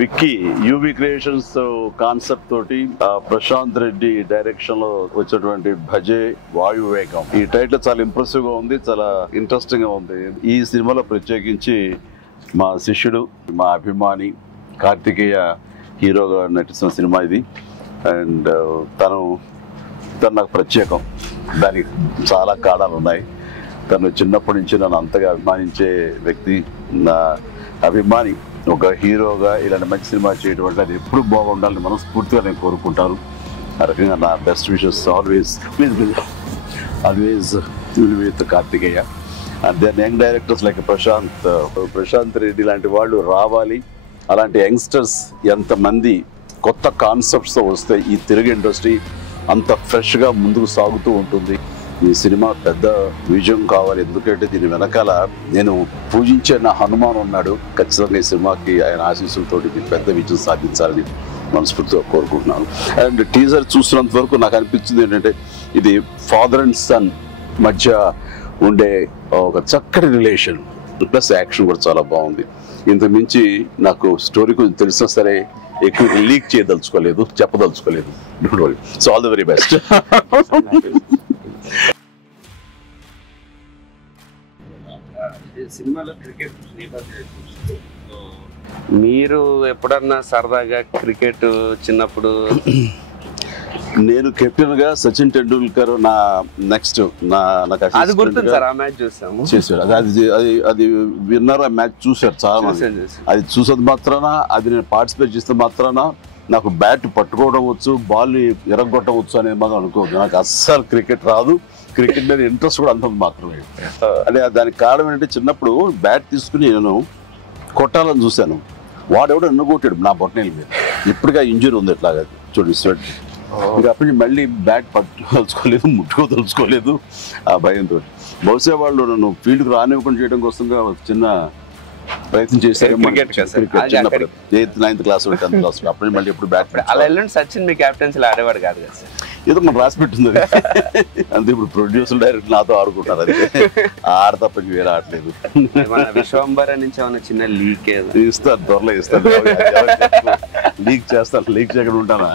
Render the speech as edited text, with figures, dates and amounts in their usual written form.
Vicky UV creations concept తోటి Prashanth Reddy direction లో వచ్చినటువంటి భజే వాయు వేగం ఈ టైటిల్ చాలా ఇంప్రెసివ్ గా ఉంది, చాలా ఇంట్రెస్టింగ్ గా ఉంది. ఈ సినిమాలో ప్రత్యేకించి మా శిష్యుడు, మా అభిమాని కార్తికేయ హీరోగా నటిస్తున్న సినిమా ఇది. అండ్ తను నాకు ప్రత్యేకం, దానికి చాలా కారణాలు ఉన్నాయి. తను చిన్నప్పటి నుంచి నన్ను అంతగా అభిమానించే వ్యక్తి, నా అభిమాని. ఒక హీరోగా ఇలాంటి మంచి సినిమా చేయడం అంటే అది ఎప్పుడు బాగుండాలని మనస్ఫూర్తిగా నేను కోరుకుంటాను. ఆ రకంగా నా best wishes always with Karthikeya. And then young directors like Prashanth Reddy లాంటి వాళ్ళు రావాలి. అలాంటి యంగ్స్టర్స్ ఎంతమంది కొత్త కాన్సెప్ట్స్తో వస్తే ఈ తెలుగు ఇండస్ట్రీ అంత ఫ్రెష్గా ముందుకు సాగుతూ ఉంటుంది. ఈ సినిమా పెద్ద విజయం కావాలి, ఎందుకంటే దీని వెనకాల నేను పూజించే నా హనుమాన్ ఉన్నాడు. ఖచ్చితంగా ఈ సినిమాకి ఆయన ఆశీస్సులతో పెద్ద విజయం సాధించాలని మనస్ఫూర్తిగా కోరుకుంటున్నాను. అండ్ టీజర్ చూసినంత వరకు నాకు అనిపించింది ఏంటంటే ఇది ఫాదర్ అండ్ సన్ మధ్య ఉండే ఒక చక్కటి రిలేషన్, ప్లస్ యాక్షన్ కూడా చాలా బాగుంది. ఇంత మించి నాకు స్టోరీ కొంచెం తెలిసినా సరే ఎక్కువ లీక్ చేయదలుచుకోలేదు, చెప్పదలుచుకోలేదు. Don't worry. So all the very best. మీరు ఎప్పుడన్నా సరదాగా క్రికెట్ చిన్నప్పుడు? నేను కెప్టెన్ గా సచిన్ టెండూల్కర్ నా నెక్స్ట్ అది గుర్తుంది సార్, ఆ మ్యాచ్ చూసాము చేశారు. అది విన్నర్, ఆ మ్యాచ్ చూశారు చాలా మంది. అది చూసేది మాత్రాన, అది నేను పార్టిసిపేట్ చేస్తే మాత్రాన నాకు బ్యాట్ పట్టుకోవడం వచ్చు, బాల్ ఎరగొట్టడం వచ్చు అనేది మాత్రం అనుకోవద్దు. నాకు అస్సలు క్రికెట్ రాదు, క్రికెట్ మీద ఇంట్రెస్ట్ కూడా అంత మాత్రమే. అంటే దానికి కారణం ఏంటంటే చిన్నప్పుడు బ్యాట్ తీసుకుని నేను కొట్టాలని చూశాను, వాడెవడో ఎన్నుకొట్టాడు నా బొట్టనేల మీద. ఇప్పటికే ఇంజరీ ఉంది ఎట్లాగా చూడండి స్వెట్. ఇంకా అప్పటి నుంచి మళ్ళీ బ్యాట్ పట్టుకోదలుచుకోలేదు, ముట్టుకోదలుచుకోలేదు ఆ భయంతో. బహుశా వాళ్ళు నన్ను ఫీల్డ్కి రానివ్వకుండా చేయడం కోసంగా చిన్న ప్రయత్నం చేశారు. చిన్నప్పుడు 8th 9th class 10th class అప్పటి నుంచి మళ్ళీ ఎప్పుడు బ్యాట్. అలా వెళ్ళండి, సచిన్ మీ క్యాప్టెన్సీలో ఆడేవాడు కాదు కదా సార్? ఏదో మనం రాసి పెట్టింది అంతే. ఇప్పుడు ప్రొడ్యూసర్ డైరెక్ట్ నాతో ఆడుకుంటారు, అది ఆడ తప్ప వేరే ఆడలేదు. విశ్వంబర నుంచి ఏమన్నా చిన్న లీక్ ఇస్తారు, త్వరలో ఇస్తారు. లీక్ చేస్తాను, లీక్ చేయకుండా ఉంటానా?